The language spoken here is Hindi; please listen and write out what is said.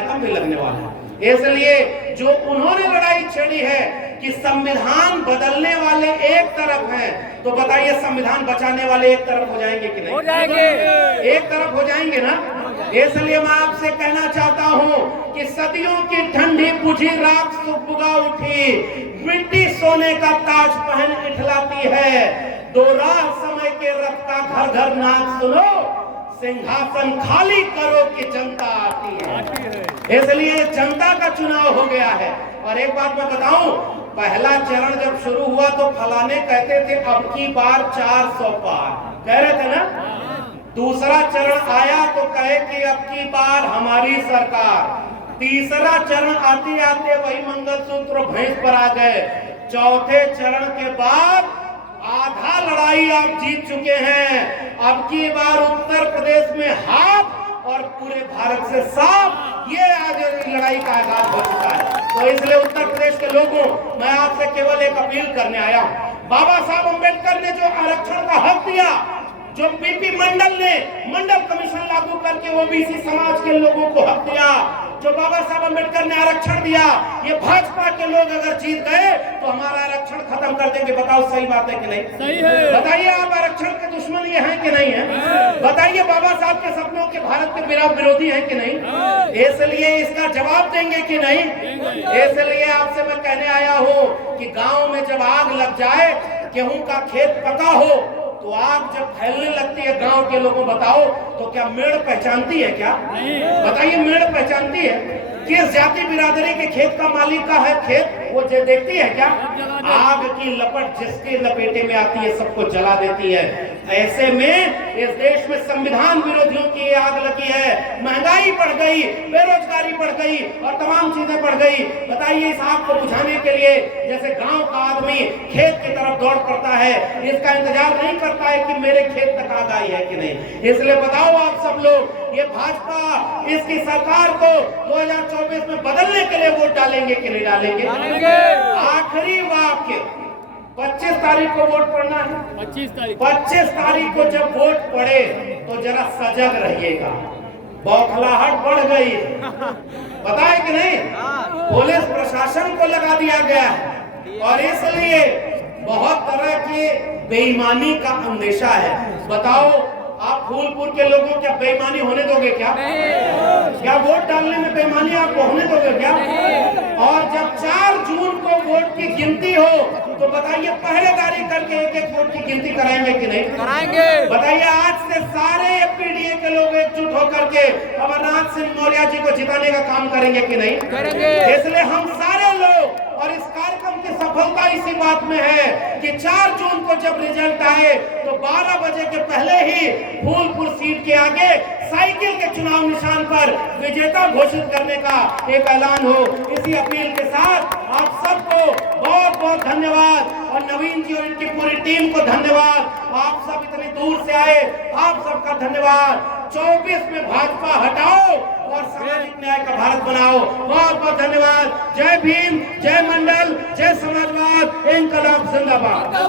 कार्यक्रम भी लगने वाला है। इसलिए जो उन्होंने लड़ाई छेड़ी है कि संविधान बदलने वाले एक तरफ हैं, तो बताइए संविधान बचाने वाले एक तरफ हो जाएंगे कि नहीं? हो जाएंगे। एक तरफ हो जाएंगे ना। इसलिए मैं आपसे कहना चाहता हूं कि सदियों की ठंडी बुझी राख सुबह उठी, मिट्टी सोने का ताज पहन इठलाती है, दो राह समय के रथ का घर घर नाच सुनो, सिंहासन खाली करो कि जनता आती है। इसलिए जनता का चुनाव हो गया है। और एक बात मैं बताऊं, पहला चरण जब शुरू हुआ तो फलाने कहते थे अब की बार 400 पार, कह रहे थे ना। दूसरा चरण आया तो कहे कि अब की बार हमारी सरकार। तीसरा चरण आते आते वही मंगलसूत्र भैंस पर आ गए। चौथे चरण के बाद आधा लड़ाई आप जीत चुके हैं। अब की बार उत्तर प्रदेश में हाफ और पूरे भारत से साफ, ये आज लड़ाई का आगाज हो चुका है। तो इसलिए उत्तर प्रदेश के लोगों, मैं आपसे केवल एक अपील करने आया हूं। बाबा साहब अम्बेडकर ने जो आरक्षण का हक दिया, जो पीपी मंडल ने मंडल कमीशन लागू करके ओबीसी समाज के लोगों को हक दिया, जो बाबा साहब अम्बेडकर ने आरक्षण दिया, ये भाजपा के लोग अगर जीत गए तो हमारा आरक्षण खत्म कर देंगे। बताओ सही बात है कि नहीं? सही है। बताइए आप आरक्षण के दुश्मन ये हैं कि नहीं है? बताइए बाबा साहब के सपनों के भारत के विरोधी हैं कि नहीं? इसलिए इसका जवाब देंगे कि नहीं? इसलिए आपसे मैं कहने आया हूँ कि गाँव में जब आग लग जाए, गेहूं का खेत पका हो, तो आग जब फैलने लगती है गांव के लोगों, बताओ तो क्या मेड़ पहचानती है क्या? बताइए मेड़ पहचानती है? किस जाति बिरादरी के खेत का मालिक का है खेत, वो देखती है क्या? आग की लपट जिसके लपेटे में आती है सबको जला देती है। ऐसे में इस देश में संविधान विरोधियों की आग लगी है, महंगाई बढ़ गई, बेरोजगारी बढ़ गई और तमाम चीजें बढ़ गई। बताइए इस आग को बुझाने के लिए जैसे गांव का आदमी खेत की तरफ दौड़ पड़ता है, इसका इंतजार नहीं करता है कि मेरे खेत तक आग आई है कि नहीं। इसलिए बताओ आप सब लोग, ये भाजपा इसकी सरकार को 2024 में बदलने के लिए वोट डालेंगे कि नहीं डालेंगे? आखिरी वाक्य, 25 तारीख को वोट पड़ना है। 25 तारीख को जब वोट पड़े तो जरा सजग रहिएगा। बौखलाहट बढ़ गई, पता है कि नहीं? पुलिस प्रशासन को लगा दिया गया है और इसलिए बहुत तरह की बेईमानी का अंदेशा है। बताओ आप फूलपुर के लोगों क्या बेईमानी होने दोगे क्या? क्या वोट डालने में बेईमानी आपको होने दोगे क्या? और जब 4 जून को वोट की गिनती हो तो बताइए पहरेदारी करके एक एक वोट की गिनती कराएंगे कि नहीं कराएंगे? बताइए आज से सारे पीडीए के लोग एकजुट होकर के अमरनाथ सिंह मौर्य जी को जिताने का काम करेंगे कि नहीं करेंगे? इसलिए हम सारे लोग, और इस कार्यक्रम की सफलता इसी बात में है कि 4 जून को जब रिजल्ट आए तो 12 बजे के पहले ही फूलपुर सीट के आगे साइकिल के चुनाव निशान पर विजेता घोषित करने का एक ऐलान हो। इसी अपील के साथ आप सबको बहुत बहुत धन्यवाद और नवीन जी और इनकी पूरी टीम को धन्यवाद। आप सब इतनी दूर से आए, आप सबका धन्यवाद। 24 में भाजपा हटाओ और सामाजिक न्याय का भारत बनाओ। बहुत बहुत धन्यवाद। जय भीम, जय मंडल, जय समाजवाद, इंकलाब जिंदाबाद।